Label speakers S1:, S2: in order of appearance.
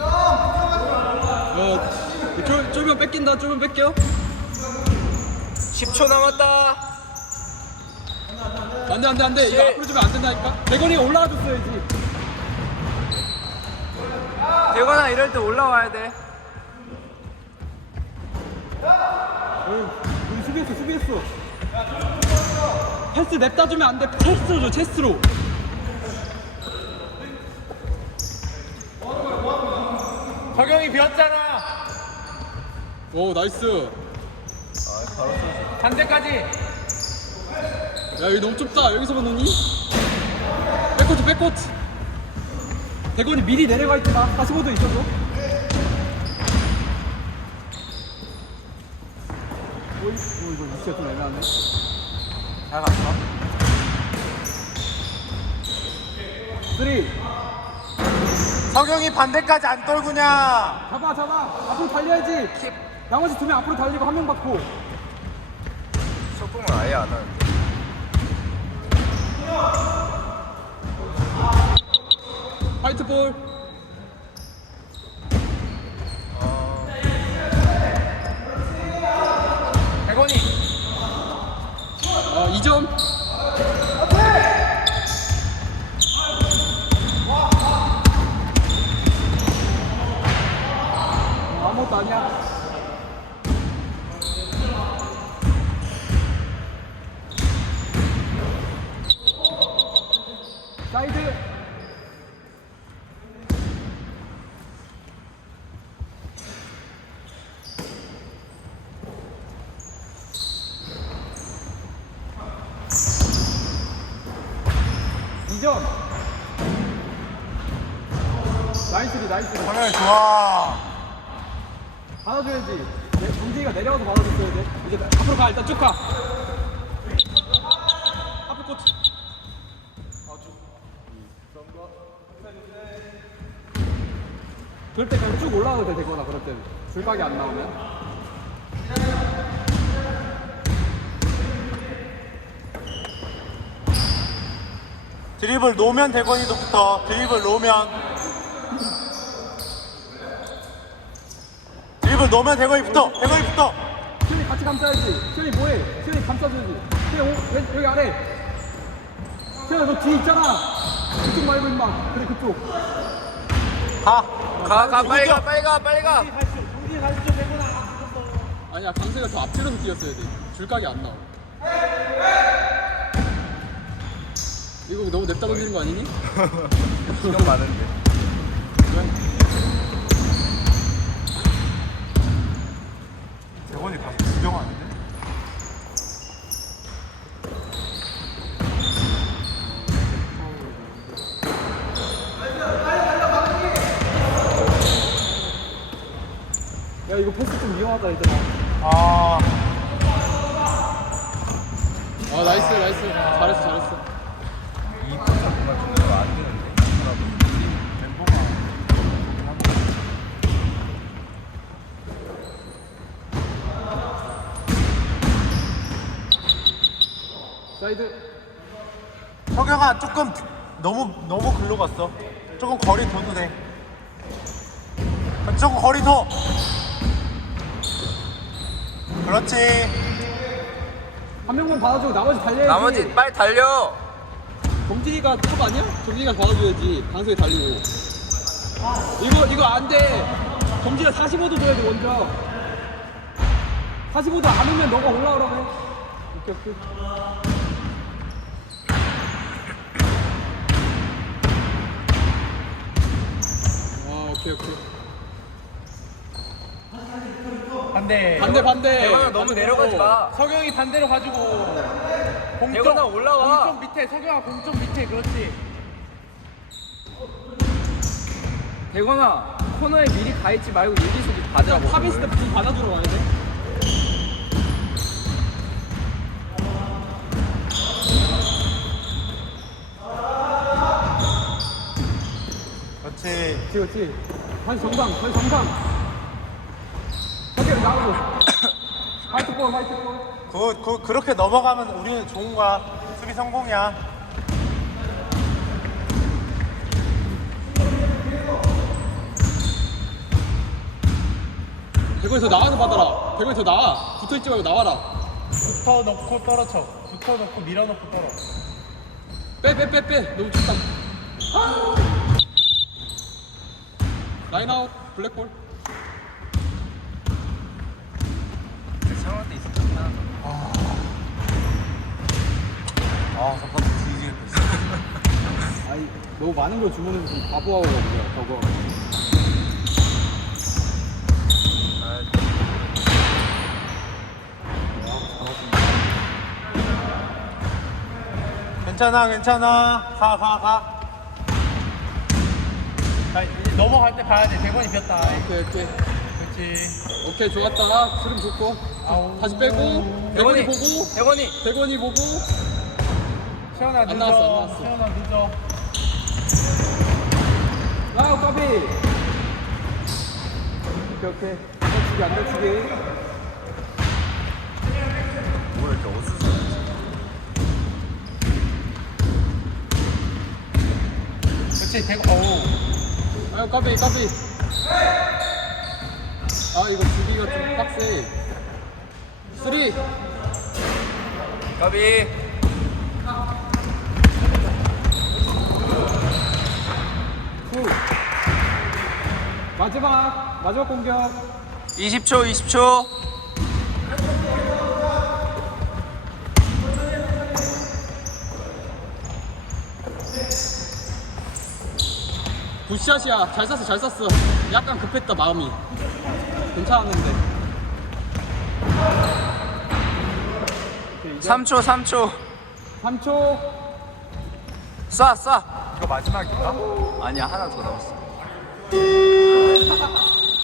S1: 어, 쫄, 쫄면 뺏긴다, 쫄면 뺏겨.
S2: 10초 남았다.
S1: 안 돼, 안 돼, 안 돼. 이거
S2: 예.
S1: 앞으로 주면 안 된다니까. 대건이가 올라가 줬어야지.
S2: 대건아 이럴 때 올라와야 돼.
S1: 어이, 우리 수비했어, 수비했어. 패스 냅다 주면 안 돼. 체스로 줘, 체스로.
S2: 적용이 비었잖아.
S1: 오 나이스.
S2: 반대까지.
S1: 야 여기 너무 좁다. 여기서만 오니? 백코트 백코트. 대건이 미리 내려가 있구나 하스보드 있어서 오이 오, 이거 위치가 좀 애매하네.
S2: 잘 갔어.
S1: 3
S2: 성경이 반대까지 안 떨구냐?
S1: 잡아 잡아. 앞으로 달려야지. 나머지 두 명 앞으로 달리고 한 명 받고.
S2: 소금을 아예 안 하는데.
S1: 화이트 볼. 이점 나이스리 나이스리
S2: 정말 좋아.
S1: 받아줘야지. 내, 정진이가 내려와서 받아줬어야 돼. 이제 앞으로 가 일단 쭉가. 앞으로 코트 아, 그럴 때 그냥 쭉 올라가도 되거나 그럴 때는. 줄박이 안 나오면.
S2: 드리블 놓으면 대건이도 붙어. 드리블 놓으면. 드리블 놓으면 대건이 붙어. 대건이 붙어.
S1: 시현이 같이 감싸야지 시현이 뭐해 시현이 감싸줘야지 시현이 오, 왼, 여기 아래 시현아 너 뒤에 있잖아 그쪽 말고 임마 그래 그쪽
S2: 가. 가, 가, 빨리 가, 빨리 가, 빨리 가.
S1: 아니야 강세가 더 앞뒤로서 뛰었어야 돼 줄각이 안 나와 이거 너무 냅다 던지는 거 아니니?
S2: 시간 많은데. 대건이 가서 구경하는데?
S1: 야 이거 패스 좀 위험하다 얘들아
S2: 아,
S1: 아 나이스 나이스 잘했어 잘했어
S2: 이 포착구가 정도가 안 되는데. 멤버가.
S1: 사이드
S2: 석영아 조금 너무 너무 글로 갔어. 조금 거리 둬도 돼. 조금 거리 둬. 그렇지.
S1: 한 명만 받아주고 나머지 달려야지
S3: 나머지 빨리 달려.
S1: 정진이가 탑 아니야? 정진이가 받아줘야지 강석이 달리고 이거 이거 안돼 정진이가 45도 줘야 돼 먼저 45도 안 오면 너가 올라오라고 해 오케이 오케이 아 오케이
S2: 반대.
S1: 반대 반대
S3: 대건아 너무 내려가지 마.
S2: 석영이 반대로 가지고. 공점,
S3: 올라와.
S2: 공점 밑에 석영아 공점 밑에 그렇지.
S3: 대건아 코너에 미리 가 있지 말고 여기서 좀 받으라고.
S1: 탑 있을 때좀 받아주러 가야 돼
S2: 그렇지.
S1: 그렇지 다시 정상 다시 정상 저기 나오고 화이트 볼 화이트 볼
S2: 그, 그, 그렇게 넘어가면 우리는 좋은 거야. 수비 성공이야.
S1: 더 나와서 받아라. 더 나와. 붙어 있지 말고 나와라.
S2: 붙어 넣고 떨어져. 붙어 넣고 밀어 넣고 떨어.
S1: 빼, 빼, 빼, 빼. 너무 좋다. 라인 아웃, 블랙볼.
S3: 상황 때 있었잖아.
S2: 아, 잠깐 뒤지겠다.
S1: 아니, 너무 많은 걸 주문해서 좀 바보하거든요, 저거.
S2: 괜찮아, 괜찮아. 가, 가, 가. 넘어갈 때 봐야 돼. 대본이 비었다.
S1: 오케이, 오케이.
S2: 그렇지.
S1: 오케이, 좋았다. 흐름 좋고.
S2: 아우.
S1: 다시 빼고. 대건이 보고.
S3: 대건이.
S1: 대건이 보고.
S2: 시원아
S1: 안
S2: 늦어.
S1: 나왔어, 안 나왔어.
S2: 시원아 늦어.
S1: 아우, 까비. 오케이, 오케이. 안 다치게, 안 다치게.
S3: 뭐 이렇게 어수선해.
S2: 그렇지. 대본. 어우.
S1: 아유 까비 까비 아 이거 주기가 좀 빡세. 쓰리.
S3: 까비.
S1: 투 마지막 마지막 공격.
S3: 20초 20초.
S1: 굿샷이야. 잘 샀어 잘 샀어 약간 급했다, 마음이. 괜찮았는데.
S3: 3초 3초
S1: 3초.
S3: 쏴 쏴. 이거 마지막인가? 아니야 하나 더 남았어